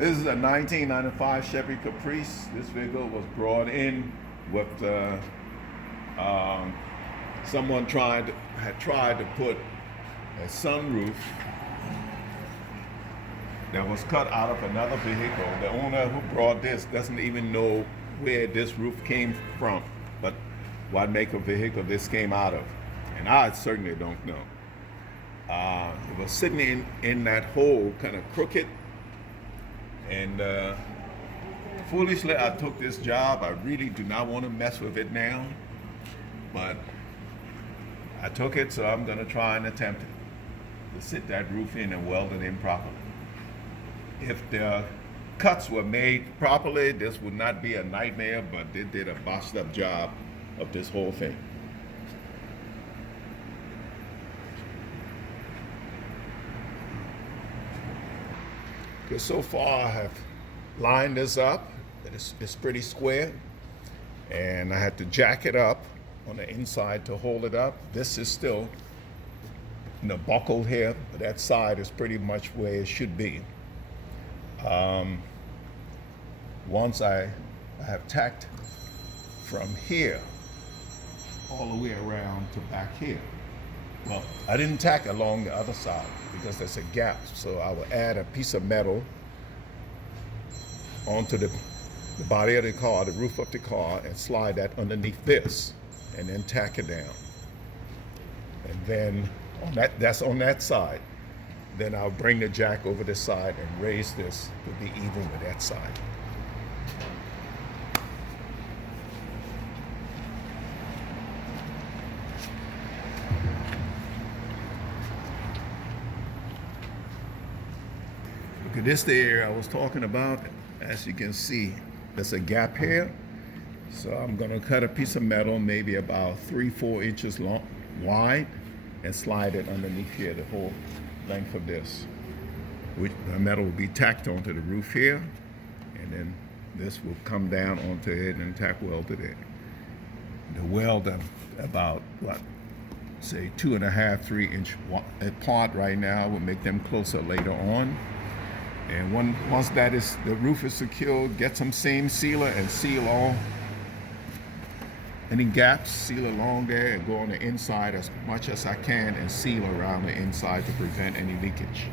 This is a 1995 Chevy Caprice. This vehicle was brought in with someone had tried to put a sunroof that was cut out of another vehicle. The owner who brought this doesn't even know where this roof came from, but what make of vehicle this came out of. And I certainly don't know. It was sitting in that hole, kind of crooked. And foolishly, I took this job. I really do not want to mess with it now, but I took it, so I'm going to try and attempt to sit that roof in and weld it in properly. If the cuts were made properly, this would not be a nightmare, but they did a botched up job of this whole thing. Because so far I have lined this up. It's pretty square, and I had to jack it up on the inside to hold it up. This is still buckled here, but that side is pretty much where it should be. Once I have tacked from here all the way around to back here. Well, I didn't tack along the other side because there's a gap, so I will add a piece of metal onto the body of the car, the roof of the car, and slide that underneath this, and then tack it down. And then that's on that side. Then I'll bring the jack over this side and raise this to be even with that side. Okay, this is the area I was talking about. As you can see, there's a gap here. So I'm gonna cut a piece of metal, maybe about 3-4 inches long, wide, and slide it underneath here, the whole length of this. Which the metal will be tacked onto the roof here, and then this will come down onto it and tack welded in. The weld about say 2.5-3 inch apart right now. We'll make them closer later on. And once the roof is secured, get some seam sealer and seal all any gaps, seal along there, and go on the inside as much as I can and seal around the inside to prevent any leakage.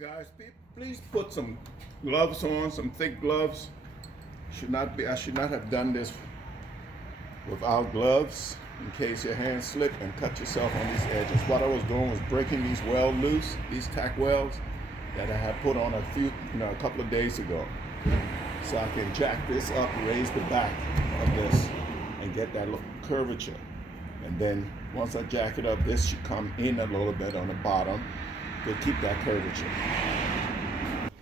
Guys, please put some gloves on, some thick gloves. I should not have done this without gloves in case your hands slip and cut yourself on these edges. What I was doing was breaking these welds loose, these tack welds that I had put on a couple of days ago. So I can jack this up, raise the back of this, and get that little curvature. And then once I jack it up, this should come in a little bit on the bottom to keep that curvature.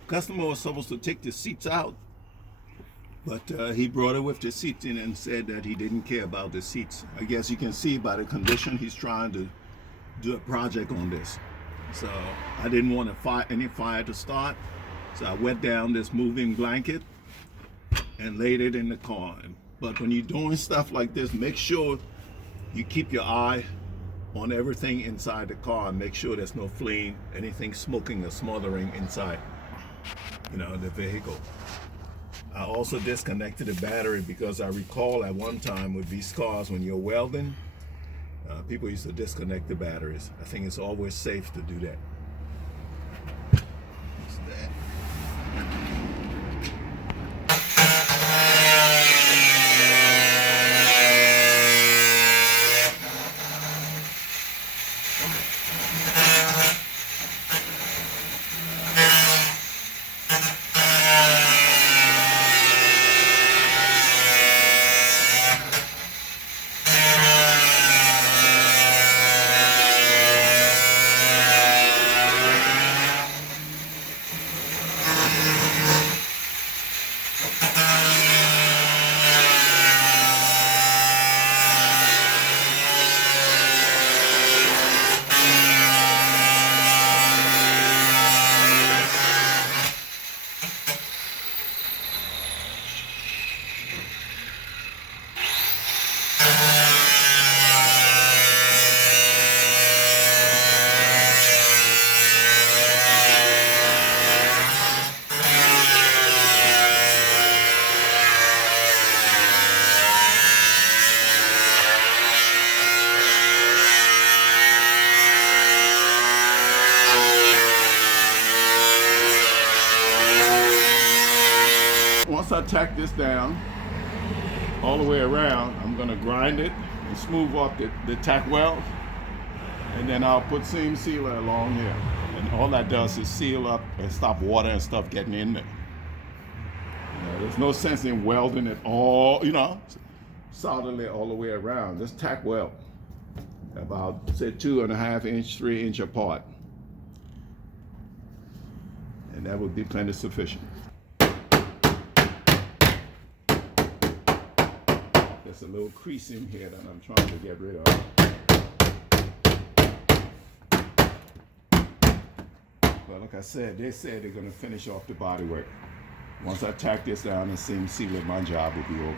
Customer was supposed to take the seats out, but he brought it with the seats in and said that he didn't care about the seats. I guess you can see by the condition he's trying to do a project on this. So I didn't want any fire to start, so I wet down this moving blanket and laid it in the car. But when you're doing stuff like this, make sure you keep your eye on everything inside the car and make sure there's no flame, anything smoking or smothering inside, the vehicle. I also disconnected the battery because I recall at one time with these cars, when you're welding, people used to disconnect the batteries. I think it's always safe to do that. That's that. Once I tack this down all the way around, I'm going to grind it and smooth off the tack weld, and then I'll put seam sealer along here, and all that does is seal up and stop water and stuff getting in there. There's no sense in welding it all, solidly all the way around. Just tack weld about, say, 2.5 inch, 3 inch apart, and that would be plenty sufficient. There's a little crease in here that I'm trying to get rid of. But like I said, they said they're going to finish off the bodywork. Once I tack this down and seam seal it, my job will be over.